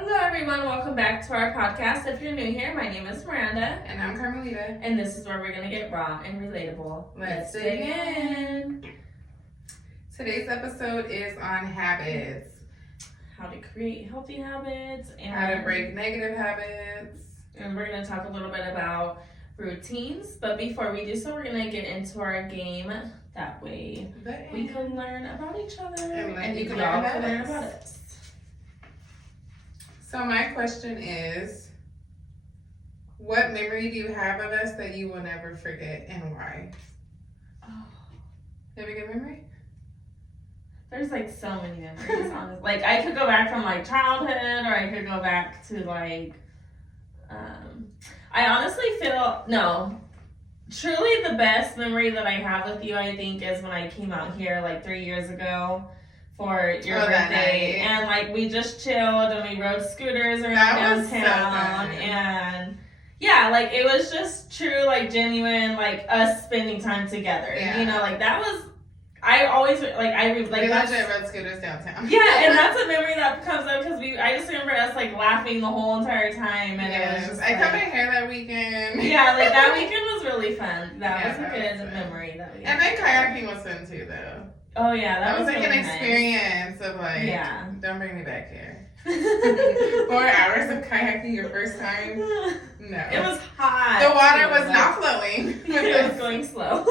Hello, everyone. Welcome back to our podcast. If you're new here, my name is Miranda. And I'm Carmelita. And this is where we're going to get raw and relatable. Let's dig in. Today's episode is on habits. How to create healthy habits. And how to break negative habits. And we're going to talk a little bit about routines. But before we do so, we're going to get into our game. That way we can learn about each other. And you can all learn about us. So my question is, what memory do you have of us that you will never forget and why? Oh. You have a good memory? There's like so many memories, honestly. Like I could go back from like childhood, or I could go back to like, I honestly feel, truly the best memory that I have with you, I think, is when I came out here like 3 years ago for your birthday, and like we just chilled and we rode scooters around downtown, and yeah, like it was just true, like genuine, like us spending time together. You know, like that was. I always we legit rode scooters downtown. Yeah, and that's a memory that comes up because I just remember us like laughing the whole entire time, and it was just. I cut my hair that weekend. Yeah, like that weekend was really fun. That was a good memory that we. And then kayaking was fun too, though. Oh yeah, that was like really an experience of like, don't bring me back here. 4 hours of kayaking your first time? No. It was hot. The water was not flowing. It was going slow.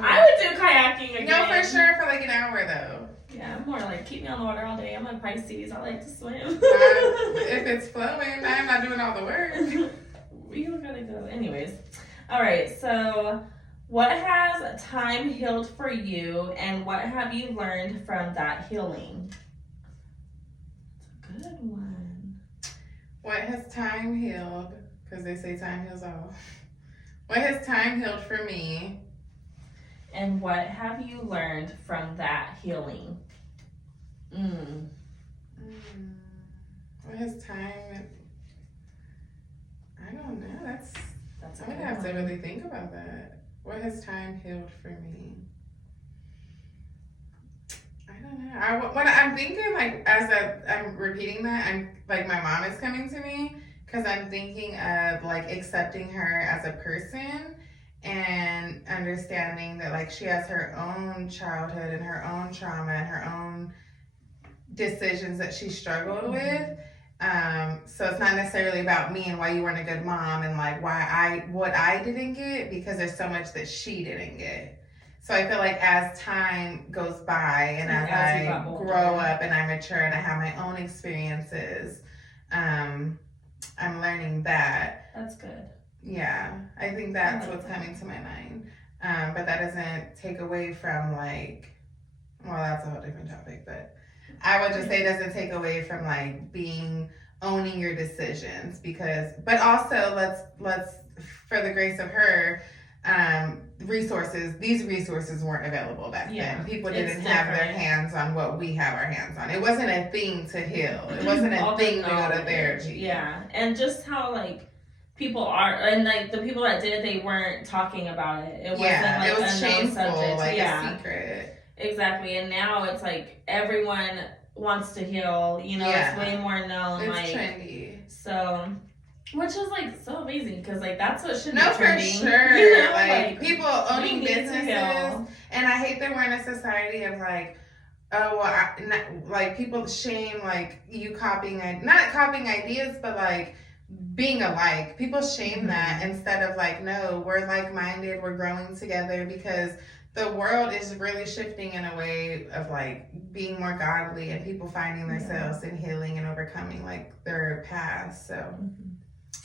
I would do kayaking again. No, for sure, for like an hour though. Yeah, more like keep me on the water all day. I'm a Pisces. I like to swim. If it's flowing, I'm not doing all the work. We gotta go. Anyways. All right, so what has time healed for you, and what have you learned from that healing? It's a good one. What has time healed? Because they say time heals all. What has time healed for me? And what have you learned from that healing? What has time? I don't know. That's I'm gonna have to really think about that. What has time healed for me? I don't know. When I'm thinking, like, I'm repeating that, I'm like, my mom is coming to me because I'm thinking of like accepting her as a person and understanding that like she has her own childhood and her own trauma and her own decisions that she struggled with. So it's not necessarily about me and why you weren't a good mom and like what I didn't get, because there's so much that she didn't get. So I feel like as time goes by and as I grow up and I mature and I have my own experiences, I'm learning that. That's good. Yeah, I think that's what's coming to my mind. But that doesn't take away from like, well, that's a whole different topic, but I would just say it doesn't take away from like owning your decisions, but also let's for the grace of her, these resources weren't available back then. People didn't have their hands on what we have our hands on. It wasn't a thing to heal. It wasn't a thing to go to therapy. Yeah, and just how like people are, and like the people that did, they weren't talking about it. It wasn't like it was shameful, subject. Like a secret. Exactly, and now it's like everyone wants to heal. You know, it's way more known. It's like trendy. So, which is like so amazing because like that's what should be trending. For sure. You know? Like people owning businesses, and I hate that we're in a society of like, oh well, like people shame like you not copying ideas, but like being alike. People shame that instead of like, no, we're like-minded, we're growing together, because the world is really shifting in a way of like being more godly and people finding themselves and healing and overcoming like their past. So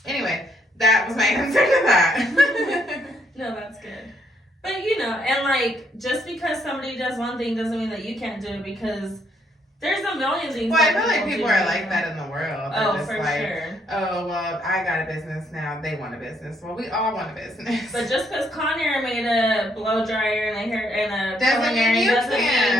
anyway, that was my answer to that. No, that's good. But you know, and like just because somebody does one thing doesn't mean that you can't do it, because there's a million things. Well, I feel like people are like that in the world. They're just for like, sure. Oh, well, I got a business now. They want a business. Well, we all want a business. But just because Conair made a blow dryer and a hair and a doesn't mean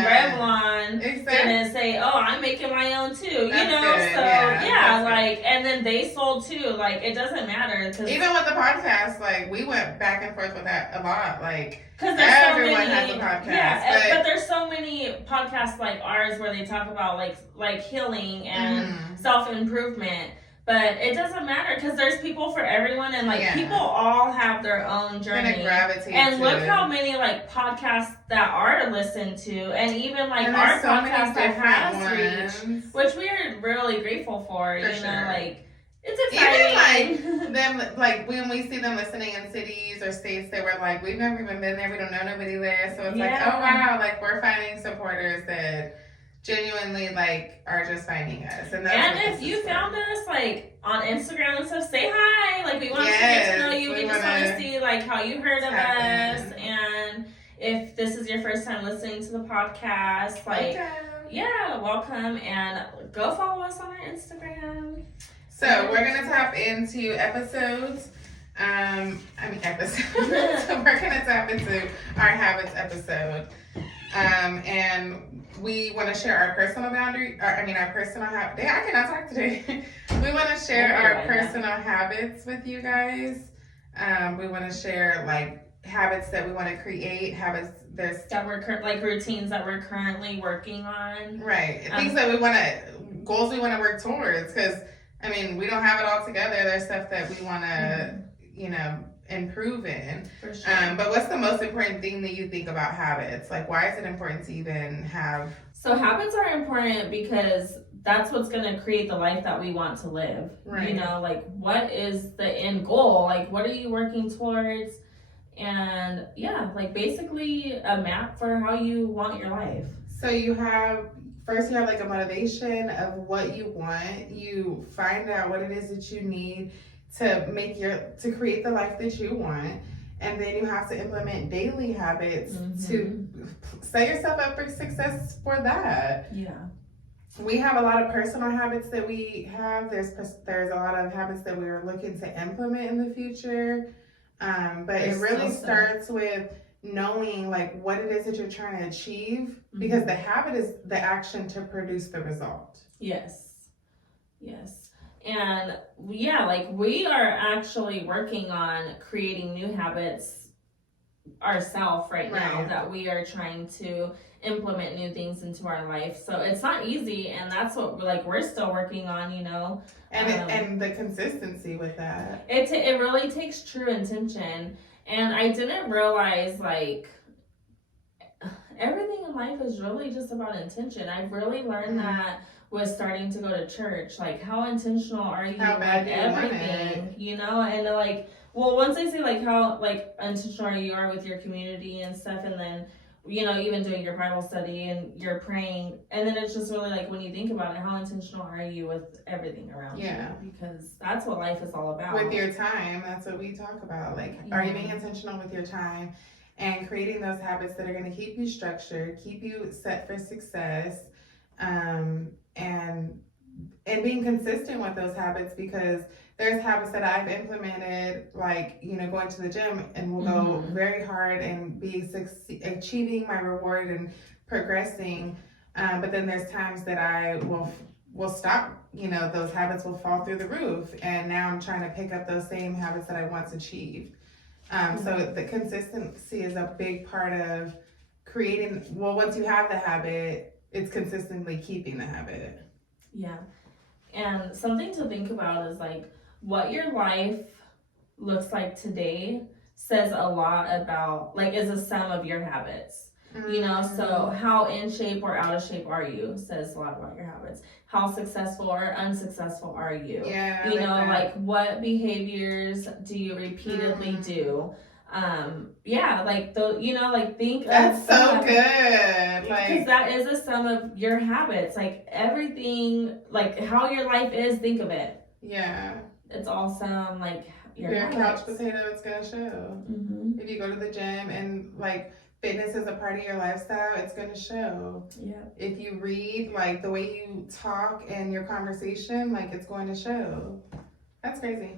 Revlon didn't say, "Oh, I'm making my own too." That's you know, good. so yeah, like like, and then they sold too. Like, it doesn't matter. Even with the podcast, like, we went back and forth with that a lot. Like, because everyone has a podcast. Yeah, but there's so many podcasts like ours where they talk about like healing and self-improvement. But it doesn't matter because there's people for everyone, and like people all have their own journey. And look how many like podcasts that are listened to, and even like our podcast that has reached, which we are really grateful for. You know, like it's exciting. Even like them, like when we see them listening in cities or states, they were like, we've never even been there, we don't know nobody there. So it's like, oh wow, like we're finding supporters that genuinely like are just finding us. And if you found us like on Instagram and stuff, say hi. Like we want to get to know you. We just want to see like how you heard of us, and if this is your first time listening to the podcast, like welcome, and go follow us on our Instagram. So we're gonna tap into episodes. So we're gonna tap into our habits episode. And we want to share our personal boundary, our personal habits. I cannot talk today. We want to share our personal habits with you guys. We want to share like habits that we want to create, that we're like routines that we're currently working on. Right. Things that we want to, goals we want to work towards. Because, I mean, we don't have it all together. There's stuff that we want to, improve in. For sure. But what's the most important thing that you think about habits? Like, why is it important to even have? So habits are important because that's what's going to create the life that we want to live. Right. Like what is the end goal? Like what are you working towards? And like basically a map for how you want your life. So you have like a motivation of what you want. You find out what it is that you need to create the life that you want, and then you have to implement daily habits to set yourself up for success for that. Yeah. We have a lot of personal habits that we have. There's a lot of habits that we're looking to implement in the future. But it really starts with knowing like what it is that you're trying to achieve, because the habit is the action to produce the result. Yes. And like we are actually working on creating new habits ourselves right now that we are trying to implement new things into our life. So it's not easy, and that's what we're still working on, And the consistency with that. It really takes true intention. And I didn't realize like everything in life is really just about intention. I've really learned that was starting to go to church. Like how intentional are you with everything, and like, well, once I say like how like intentional you are with your community and stuff, and then even doing your Bible study and you're praying, and then it's just really like when you think about it, how intentional are you with everything around you? Because that's what life is all about. With your time, that's what we talk about. Like, are you being intentional with your time and creating those habits that are going to keep you structured, keep you set for success, and being consistent with those habits? Because there's habits that I've implemented, like, going to the gym, and will go very hard and be achieving my reward and progressing. But then there's times that I will stop, those habits will fall through the roof. And now I'm trying to pick up those same habits that I once achieved. So the consistency is a big part of creating, once you have the habit, it's consistently keeping the habit. Yeah. And something to think about is like what your life looks like today says a lot about, like, is a sum of your habits. So how in shape or out of shape are you says a lot about your habits. How successful or unsuccessful are you? Like what behaviors do you repeatedly do? Think that's so good. Because that is a sum of your habits. Like everything, like how your life is, think of it. Yeah. It's awesome. Like your couch potato, it's gonna show. If you go to the gym and like fitness is a part of your lifestyle, it's gonna show. Yeah. If you read, like the way you talk and your conversation, like it's going to show. That's crazy.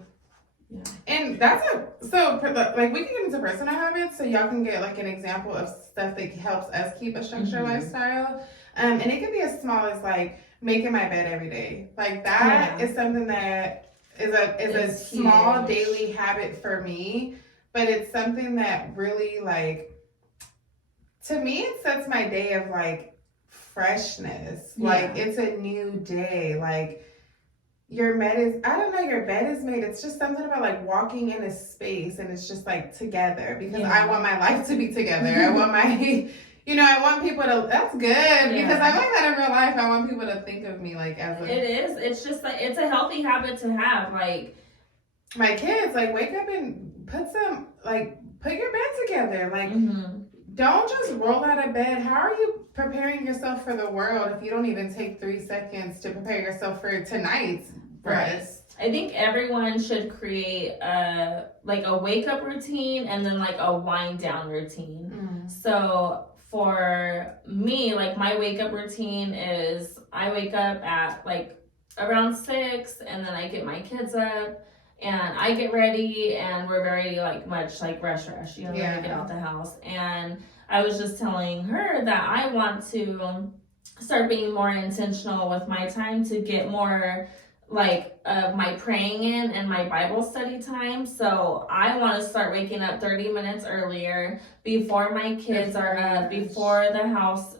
Yeah. And we can get into personal habits so y'all can get like an example of stuff that helps us keep a structured lifestyle. And it can be as small as like making my bed every day. Like that is something that is a small huge daily habit for me, but it's something that really, like, to me, it sets my day of like freshness. Like it's a new day. Like your bed is, I don't know, your bed is made. It's just something about like walking in a space and it's just like together, because I want my life to be together. I want my, I want people to, that's good, because I like that in real life. I want people to think of me like as a. It is. It's just like, it's a healthy habit to have. Like, my kids, like, wake up and put your bed together. Like, don't just roll out of bed. How are you preparing yourself for the world if you don't even take 3 seconds to prepare yourself for tonight's rest? I think everyone should create a wake up routine and then like a wind down routine. So for me, like my wake up routine is I wake up at like around 6 and then I get my kids up and I get ready and we're very like much like rush, when we get out the house. And I was just telling her that I want to start being more intentional with my time to get more like my praying in and my Bible study time. So I want to start waking up 30 minutes earlier before my kids are up, before the house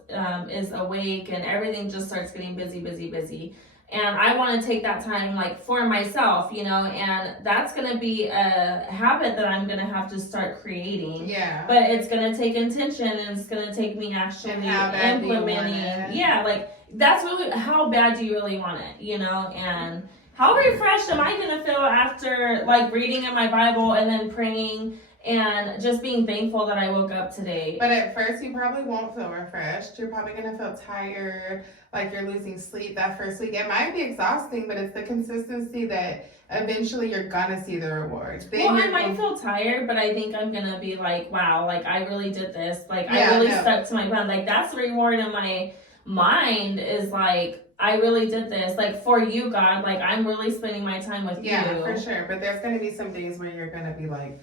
is awake and everything just starts getting busy. And I want to take that time like for myself, and that's going to be a habit that I'm going to have to start creating. Yeah. But it's going to take intention and it's going to take me actually implementing. Yeah, like that's really, how bad do you really want it, and how refreshed am I going to feel after like reading in my Bible and then praying and just being thankful that I woke up today. But at first you probably won't feel refreshed. You're probably going to feel tired, like you're losing sleep that first week. It might be exhausting, but it's the consistency that eventually you're going to see the rewards. I might feel tired, but I think I'm going to be like, wow, like I really did this. Like I really stuck to my plan. Like that's the reward in my mind, is like, I really did this, like for you, God, like I'm really spending my time with you. Yeah, for sure. But there's going to be some days where you're going to be like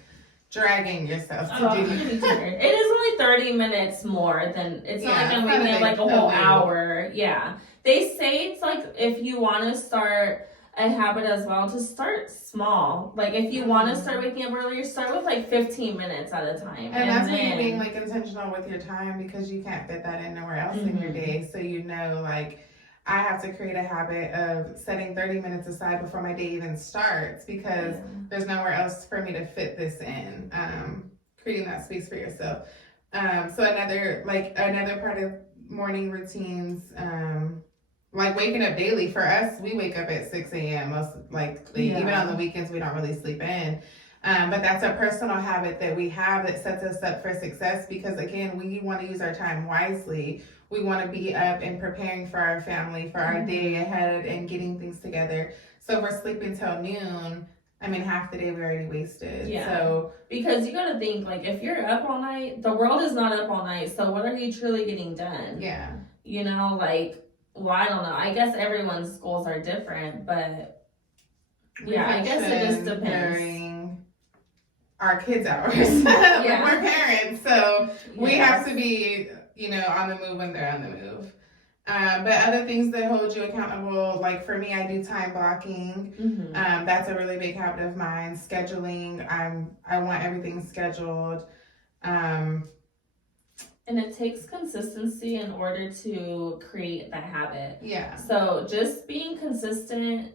dragging yourself to do it. It is only 30 minutes more than, it's not like I'm waiting like a whole hour. Yeah. They say it's like, if you want to start a habit as well, to start small. Like if you want to start waking up earlier, start with like 15 minutes at a time. And that's when you're being like intentional with your time, because you can't fit that in nowhere else in your day. So like, I have to create a habit of setting 30 minutes aside before my day even starts, because there's nowhere else for me to fit this in. Creating that space for yourself. So another part of morning routines, like waking up daily. For us, we wake up at 6 a.m. most likely. Even on the weekends, we don't really sleep in. But that's a personal habit that we have that sets us up for success, because again, we want to use our time wisely. We want to be up and preparing for our family, for our day ahead, and getting things together. So if we're sleeping till noon, I mean, half the day we already wasted. Yeah. So because you got to think, like, if you're up all night, the world is not up all night. So what are you truly getting done? Yeah. Like, well, I don't know. I guess everyone's goals are different, but I guess it just depends. During our kids' hours. We're parents, so we have to be, on the move when they're on the move. But other things that hold you accountable, like for me, I do time blocking. That's a really big habit of mine. Scheduling. I want everything scheduled. And it takes consistency in order to create that habit. Yeah. So just being consistent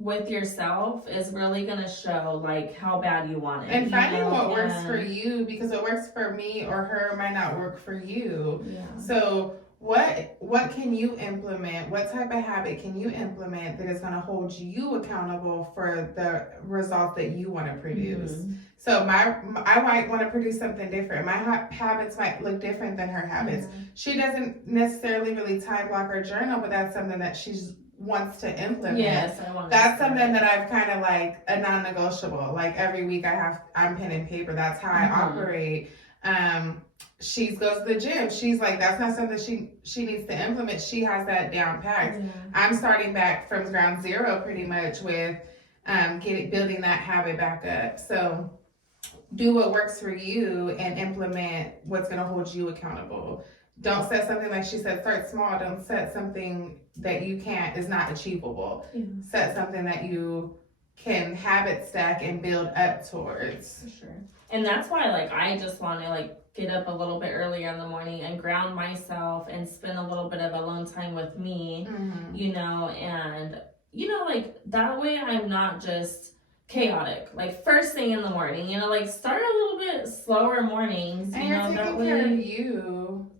with yourself is really going to show like how bad you want it. And finding what works for you, because what works for me or her might not work for you. Yeah. So what can you implement? What type of habit can you implement that is going to hold you accountable for the result that you want to produce? So I might want to produce something different. My habits might look different than her habits. She doesn't necessarily really time block or journal, but that's something that she's wants to implement. Yes, I want. That's something that I've kind of like a non-negotiable. Like every week I'm pen and paper. That's how I operate. She goes to the gym. She's like, that's not something she needs to implement. She has that down packed. I'm starting back from ground zero pretty much with building that habit back up. So do what works for you and implement what's going to hold you accountable. Don't set something, like she said, start small. Don't set something that is not achievable. Set something that you can habit stack and build up towards. For sure. And that's why, like, I just want to, like, get up a little bit earlier in the morning and ground myself and spend a little bit of alone time with me, you know, and, you know, like, that way I'm not just chaotic, like, first thing in the morning, you know, like, start a little bit slower mornings, and you know, you're taking care of you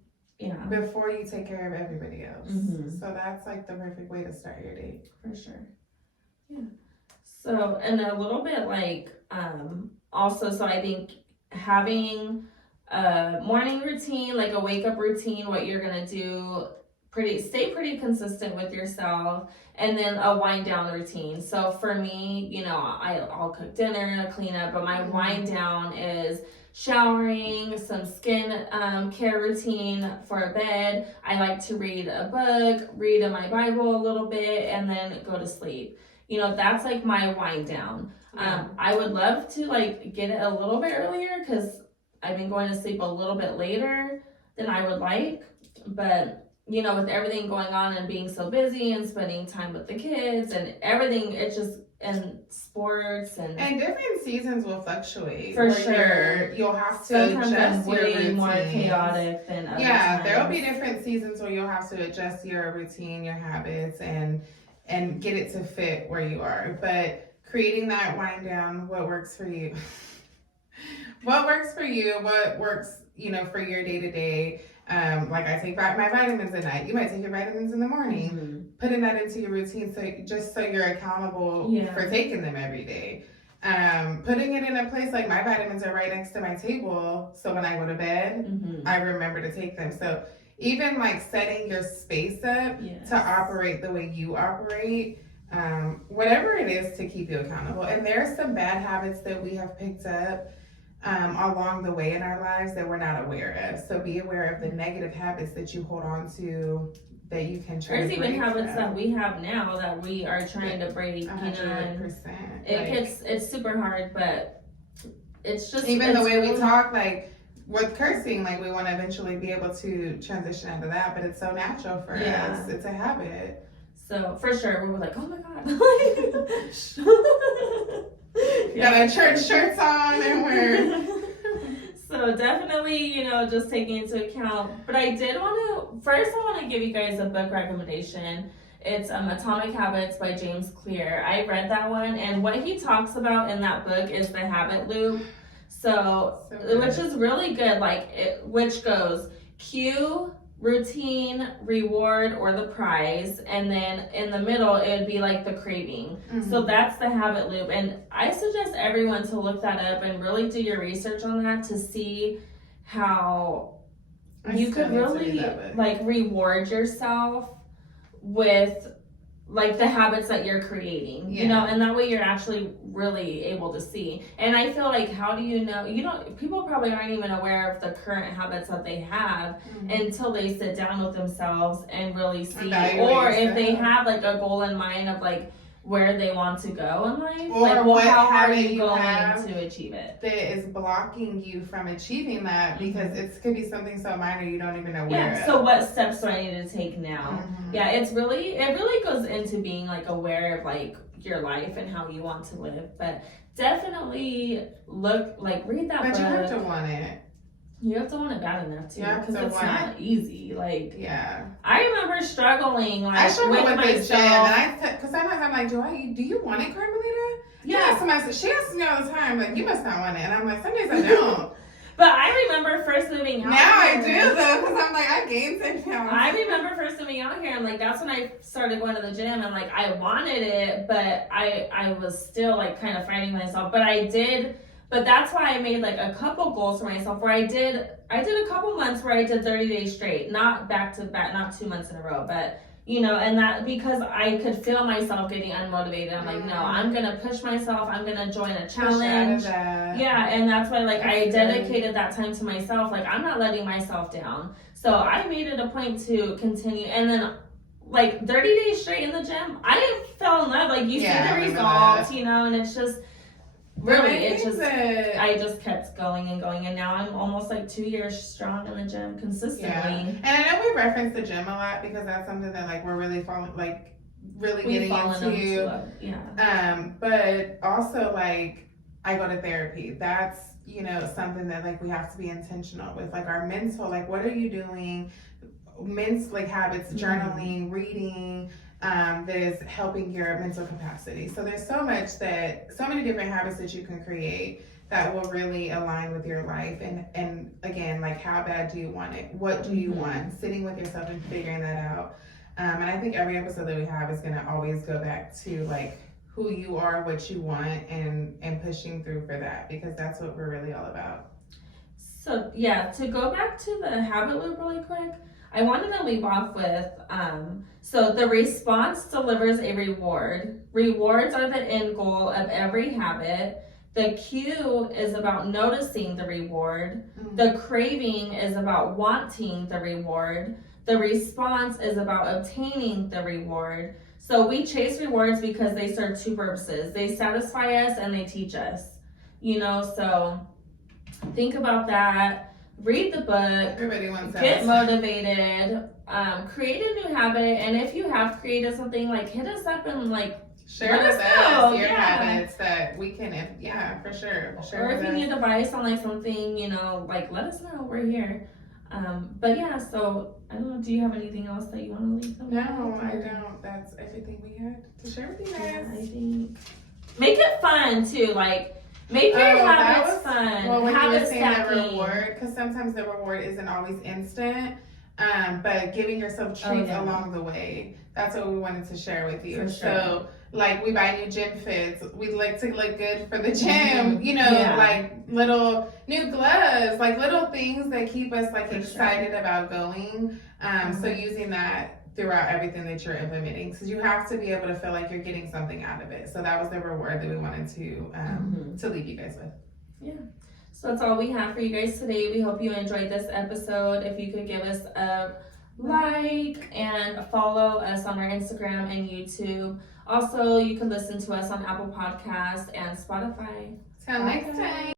before you take care of everybody else. So that's, like, the perfect way to start your day. For sure. Yeah. So, and a little bit, like, also, so I think having a morning routine, like a wake up routine, what you're gonna do, stay pretty consistent with yourself, and then a wind down routine. So for me, you know, I'll cook dinner, clean up, but my wind down is showering, some skin care routine for bed. I like to read a book, read in my Bible a little bit, and then go to sleep. You know, that's like my wind down. I would love to like get it a little bit earlier because I've been going to sleep a little bit later than I would like. But, you know, with everything going on and being so busy and spending time with the kids and everything, it's just, and sports and different seasons will fluctuate. For sure. You'll have to sometimes adjust your routine. More chaotic than other times. There will be different seasons where you'll have to adjust your routine, your habits, and get it to fit where you are. But creating that wind down, what works for you? What works for you? What works, you know, for your day to day? Like I take my vitamins at night. You might take your vitamins in the morning. Putting that into your routine, so you're accountable for taking them every day. Putting it in a place like my vitamins are right next to my table, so when I go to bed, I remember to take them. So even like setting your space up to operate the way you operate, whatever it is to keep you accountable. And there's some bad habits that we have picked up along the way in our lives that we're not aware of. So be aware of the negative habits that you hold on to that you can try There's to break. There's even habits that we have now that we are trying to break. 100%. It's super hard, but it's just even the way we talk, like with cursing, like we want to eventually be able to transition out of that, but it's so natural for us. It's a habit. So for sure, we were like, oh my god. Got our church shirts on and we're so definitely, you know, just taking into account. But I want to give you guys a book recommendation. It's Atomic Habits by James Clear. I read that one, and what he talks about in that book is the habit loop. So which is really good, which goes cue, routine, reward, or the prize, and then in the middle it would be like the craving. So that's the habit loop, and I suggest everyone to look that up and really do your research on that to see how you could really like reward yourself with like the habits that you're creating, you know, and that way you're actually really able to see. And I feel like, how do you know, people probably aren't even aware of the current habits that they have until they sit down with themselves and really see, or if they have like a goal in mind of like where they want to go in life, or like, what how are habit you going have to achieve it that is blocking you from achieving that, because it could be something so minor you don't even know where. So what steps do I need to take now? It really goes into being like aware of like your life and how you want to live. But definitely read that book. But you have to want it. You have to want it bad enough too, because it's not easy. I remember struggling. I struggle with this gym, and because sometimes I'm like, do you want it, Carmelita? Yeah. She asks me all the time, like, you must not want it, and I'm like, some days I don't. But I remember first moving out. Now I do though, because I'm like, I gained 10 pounds. I remember first moving out here, and like that's when I started going to the gym, and like I wanted it, but I was still like kind of fighting myself. But I did. But that's why I made like a couple goals for myself where I did a couple months where I did 30 days straight, not back to back, not 2 months in a row, but you know, and that because I could feel myself getting unmotivated. I'm like, no, I'm gonna push myself. I'm gonna join a challenge. And that's why I dedicated that time to myself. Like, I'm not letting myself down. So I made it a point to continue, and then like 30 days straight in the gym, I fell in love. Like, you see the results, you know, and it's just, really, I just kept going and going, and now I'm almost like 2 years strong in the gym consistently. Yeah. And I know we reference the gym a lot because that's something that like we're really getting into. Yeah. But also like I go to therapy. That's, you know, something that like we have to be intentional with. Like our mental, like what are you doing? Like habits, journaling, reading, that is helping your mental capacity. So there's so many different habits that you can create that will really align with your life. And again, like how bad do you want it? What do you want? Sitting with yourself and figuring that out. And I think every episode that we have is gonna always go back to like who you are, what you want, and pushing through for that, because that's what we're really all about. So yeah, to go back to the habit loop really quick, I wanted to leave off with, so the response delivers a reward. Rewards are the end goal of every habit. The cue is about noticing the reward. The craving is about wanting the reward. The response is about obtaining the reward. So we chase rewards because they serve two purposes. They satisfy us and they teach us, you know, so think about that. Read the book, get motivated, create a new habit, and if you have created something, like hit us up and like share with us your habits that we can, for sure. Or if you need advice on like something, you know, like let us know, we're here. But yeah, so I don't know, do you have anything else that you want to leave them? No, I don't. That's everything we had to share with you guys. Yeah, I think make it fun too, like make your habits fun. Well, when you were saying that reward, because sometimes the reward isn't always instant, but giving yourself treats along the way. That's what we wanted to share with you. For sure. So, like, we buy new gym fits. We like to look good for the gym, you know, like little new gloves, like little things that keep us like excited about going. So using that throughout everything that you're implementing, because you have to be able to feel like you're getting something out of it. So that was the reward that we wanted to leave you guys with. Yeah. So that's all we have for you guys today. We hope you enjoyed this episode. If you could give us a like and follow us on our Instagram and YouTube. Also, you can listen to us on Apple Podcasts and Spotify. Till next time.